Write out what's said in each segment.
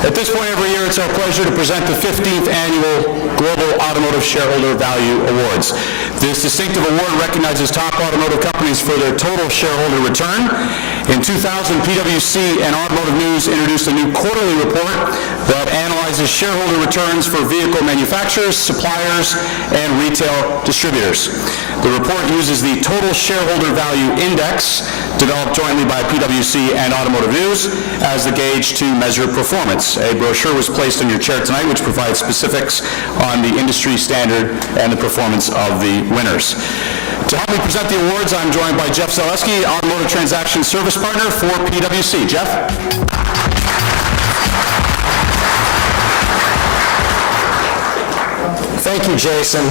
At this point every year, it's our pleasure to present the 15th Annual Global Automotive Shareholder Value Awards. This distinctive award recognizes top automotive companies for their total shareholder return. In 2000, PwC and Automotive News introduced a new quarterly report that analyzes shareholder returns for vehicle manufacturers, suppliers, and retail distributors. The report uses the Total Shareholder Value Index, developed jointly by PwC and Automotive News, as the gauge to measure performance. A brochure was placed on your chair tonight which provides specifics on the industry standard and the performance of the winners. To help me present the awards, I'm joined by Jeff Zaleski, Automotive Transaction Service Partner for PwC. Jeff? Thank you, Jason.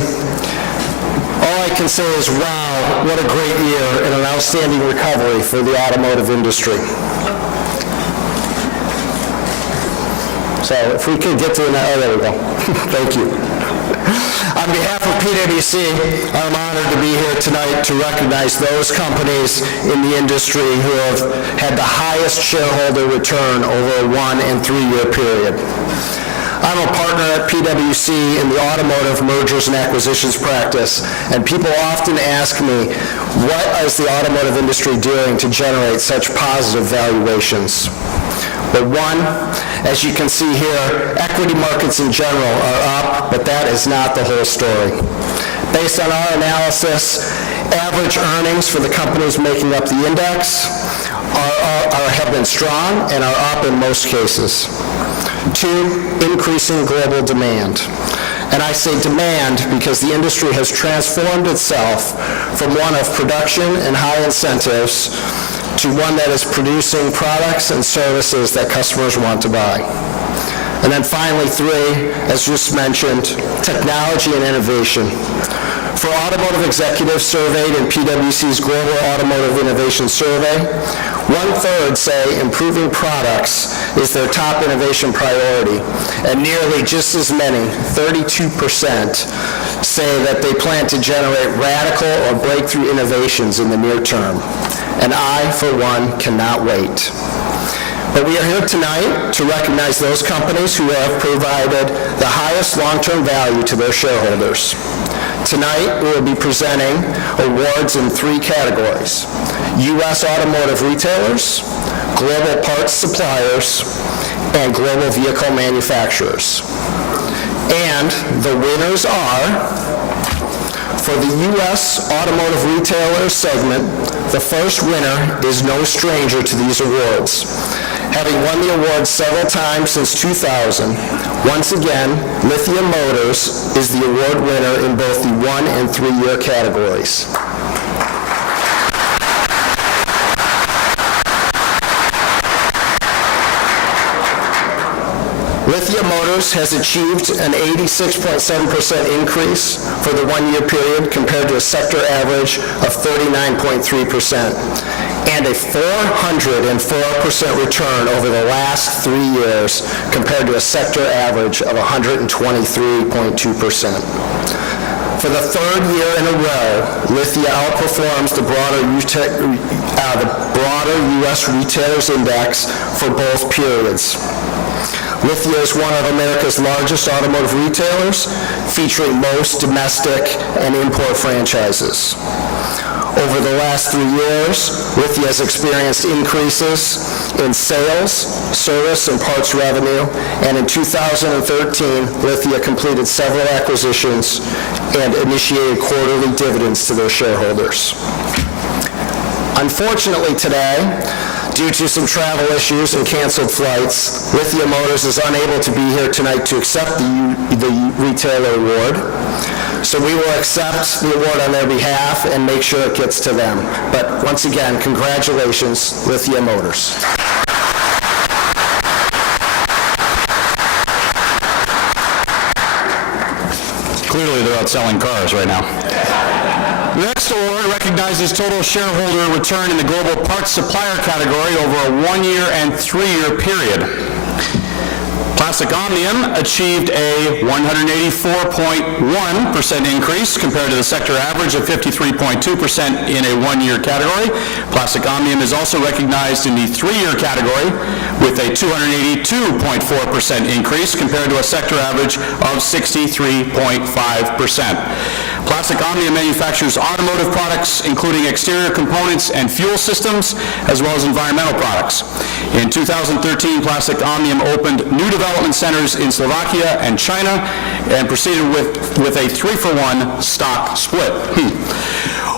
All I can say is, wow, what a great year and an outstanding recovery for the automotive industry. So if we could get to the, oh, there we go. Thank you. On behalf of PwC, I'm honored to be here tonight to recognize those companies in the industry who have had the highest shareholder return over a 1- and 3-year period. I'm a partner at PwC in the automotive mergers and acquisitions practice, and people often ask me, what is the automotive industry doing to generate such positive valuations? But one, as you can see here, equity markets in general are up, but that is not the whole story. Based on our analysis, average earnings for the companies making up the index have been strong and are up in most cases. 2, increasing global demand. And I say demand because the industry has transformed itself from one of production and high incentives to one that is producing products and services that customers want to buy. And then finally, 3, as just mentioned, technology and innovation. For automotive executives surveyed in PwC's Global Automotive Innovation Survey, 1/3 say improving products is their top innovation priority, and nearly just as many, 32%, say that they plan to generate radical or breakthrough innovations in the near term. And I, for one, cannot wait. But we are here tonight to recognize those companies who have provided the highest long-term value to their shareholders. Tonight, we will be presenting awards in 3 categories: U.S. Automotive Retailers, Global Parts Suppliers, and Global Vehicle Manufacturers. And the winners are, for the U.S. Automotive Retailers segment, the first winner is no stranger to these awards. Having won the award several times since 2000, once again, Lithia Motors is the award winner in both the 1- and 3-year categories. Lithia Motors has achieved an 86.7% increase for the 1-year period compared to a sector average of 39.3%. and a 404% return over the last 3 years compared to a sector average of 123.2%. For the 3rd year in a row, Lithia outperforms the broader U.S. Retailers Index for both periods. Lithia is one of America's largest automotive retailers, featuring most domestic and import franchises. Over the last 3 years, Lithia has experienced increases in sales, service, and parts revenue, and in 2013, Lithia completed several acquisitions and initiated quarterly dividends to their shareholders. Unfortunately today, due to some travel issues and canceled flights, Lithia Motors is unable to be here tonight to accept the Retailer Award. So we will accept the award on their behalf and make sure it gets to them. But once again, congratulations, Lithia Motors. Clearly they're out selling cars right now. The next award recognizes total shareholder return in the global parts supplier category over a 1-year and 3-year period. Plastic Omnium achieved a 184.1% increase compared to the sector average of 53.2% in a one-year category. Plastic Omnium is also recognized in the three-year category with a 282.4% increase compared to a sector average of 63.5%. Plastic Omnium manufactures automotive products, including exterior components and fuel systems, as well as environmental products. In 2013, Plastic Omnium opened new development centers in Slovakia and China and proceeded with a 3-for-1 stock split.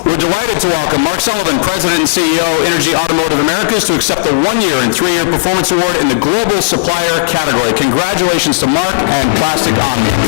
We're delighted to welcome Mark Sullivan, President and CEO, Energy Automotive Americas, to accept the 1-year and 3-year Performance Award in the Global Supplier category. Congratulations to Mark and Plastic Omnium.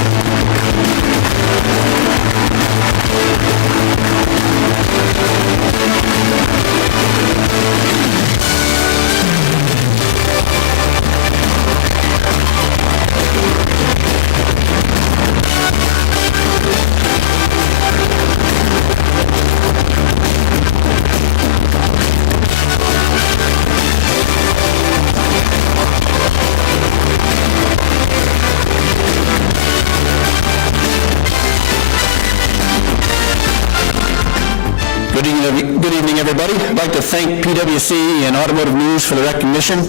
Good evening, everybody. I'd like to thank PwC and Automotive News for the recognition.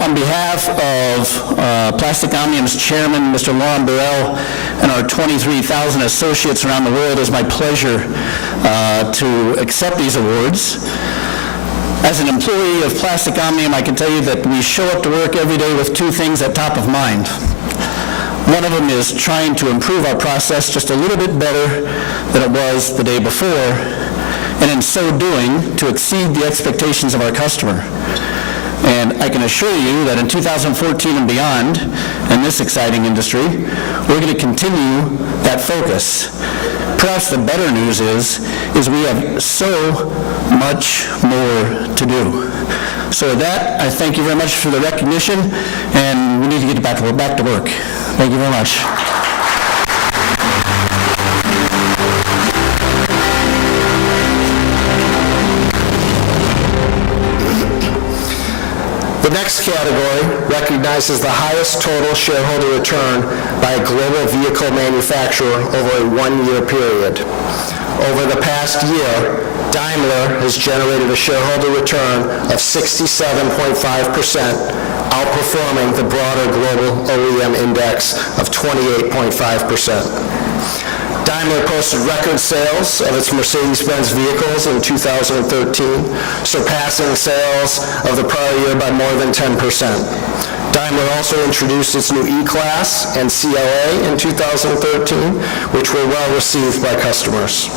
On behalf of Plastic Omnium's chairman, Mr. Laurent Burrell, and our 23,000 associates around the world, it's my pleasure to accept these awards. As an employee of Plastic Omnium, I can tell you that we show up to work every day with two things at top of mind. One of them is trying to improve our process just a little bit better than it was the day before, and in so doing, to exceed the expectations of our customer. And I can assure you that in 2014 and beyond, in this exciting industry, we're going to continue that focus. Perhaps the better news is we have so much more to do. So with that, I thank you very much for the recognition, and we need to get back to work. Thank you very much. The next category recognizes the highest total shareholder return by a global vehicle manufacturer over a one-year period. Over the past year, Daimler has generated a shareholder return of 67.5%, outperforming the broader global OEM index of 28.5%. Daimler posted record sales of its Mercedes-Benz vehicles in 2013, surpassing sales of the prior year by more than 10%. Daimler also introduced its new E-Class and CLA in 2013, which were well received by customers.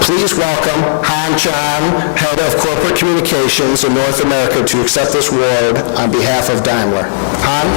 Please welcome Han Chan, Head of Corporate Communications in North America, to accept this award on behalf of Daimler. Han?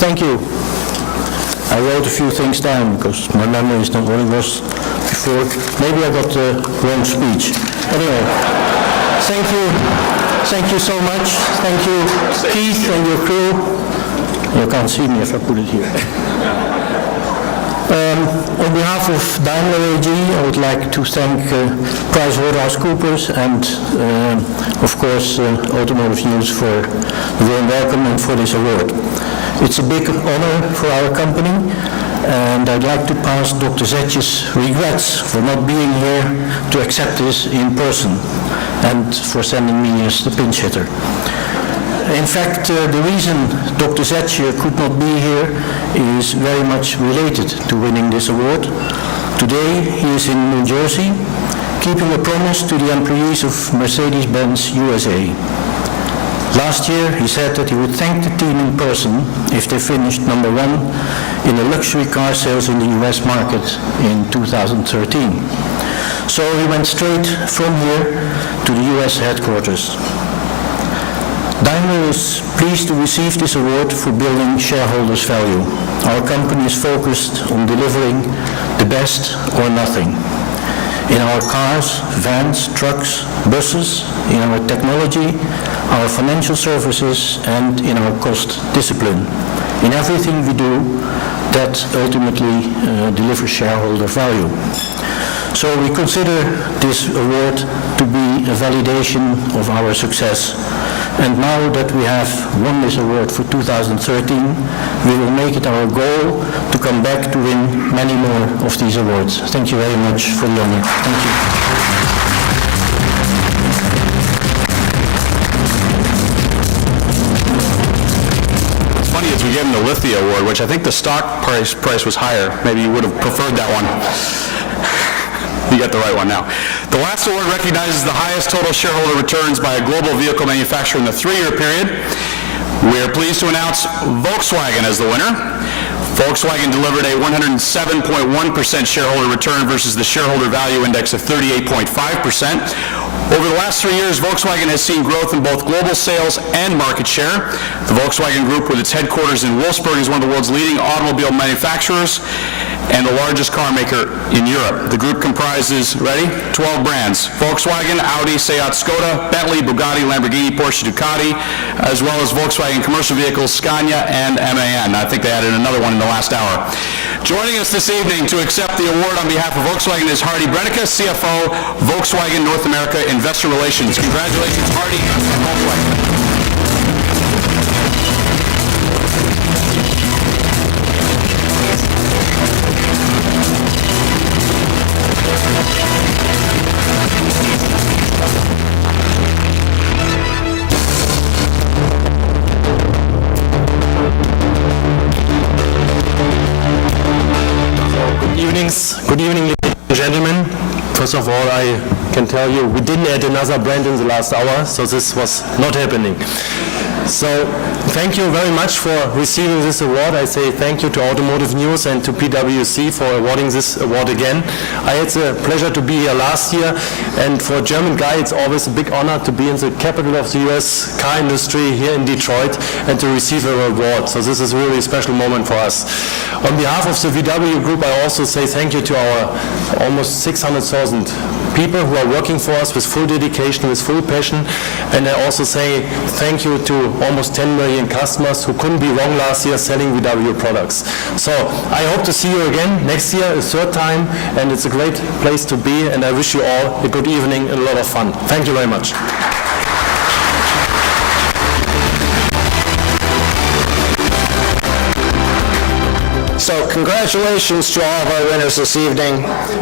Thank you. I wrote a few things down because my memory is not what it was before. Maybe I got the wrong speech. Anyway, thank you. Thank you so much. Thank you, Keith and your crew. You can't see me if I put it here. On behalf of Daimler AG, I would like to thank PricewaterhouseCoopers and, of course, Automotive News for the warm welcome and for this award. It's a big honor for our company, and I'd like to pass Dr. Zetsch's regrets for not being here to accept this in person and for sending me as the pinch hitter. In fact, the reason Dr. Zetsch could not be here is very much related to winning this award. Today, he is in New Jersey, keeping a promise to the employees of Mercedes-Benz USA. Last year, he said that he would thank the team in person if they finished #1 in the luxury car sales in the U.S. market in 2013. So we went straight from here to the U.S. headquarters. Daimler is pleased to receive this award for building shareholders' value. Our company is focused on delivering the best or nothing. In our cars, vans, trucks, buses, in our technology, our financial services, and in our cost discipline. In everything we do, that ultimately delivers shareholder value. So we consider this award to be a validation of our success. And now that we have won this award for 2013, we will make it our goal to come back to win many more of these awards. Thank you very much for the honor. Thank you. Funny is we gave him the Lithia Award, which I think the stock price was higher. Maybe you would have preferred that one. You got the right one now. The last award recognizes the highest total shareholder returns by a global vehicle manufacturer in the 3-year period. We are pleased to announce Volkswagen as the winner. Volkswagen delivered a 107.1% shareholder return versus the shareholder value index of 38.5%. Over the last 3 years, Volkswagen has seen growth in both global sales and market share. The Volkswagen Group, with its headquarters in Wolfsburg, is one of the world's leading automobile manufacturers and the largest car maker in Europe. The group comprises, ready, 12 brands: Volkswagen, Audi, Seat, Skoda, Bentley, Bugatti, Lamborghini, Porsche, Ducati, as well as Volkswagen commercial vehicles, Scania, and MAN. I think they added another one in the last hour. Joining us this evening to accept the award on behalf of Volkswagen is Hardy Brennicke, CFO, Volkswagen North America Investor Relations. Congratulations, Hardy, and Volkswagen. Good evening, ladies and gentlemen. First of all, I can tell you we didn't add another brand in the last hour, so this was not happening. So thank you very much for receiving this award. I say thank you to Automotive News and to PwC for awarding this award again. I had the pleasure to be here last year, and for a German guy it's always a big honor to be in the capital of the U.S. car industry here in Detroit and to receive an award. So this is really a special moment for us. On behalf of the VW Group, I also say thank you to our almost 600,000 people who are working for us with full dedication, with full passion, and I also say thank you to almost 10 million customers who couldn't be wrong last year selling VW products. So I hope to see you again next year, a third time, and it's a great place to be, and I wish you all a good evening and a lot of fun. Thank you very much. So congratulations to all of our winners this evening.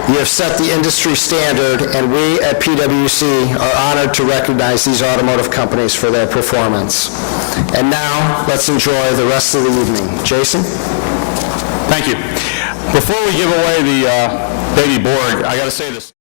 You have set the industry standard, and we at PwC are honored to recognize these automotive companies for their performance. And now, let's enjoy the rest of the evening. Jason? Thank you. Before we give away the baby Borg, I got to say this.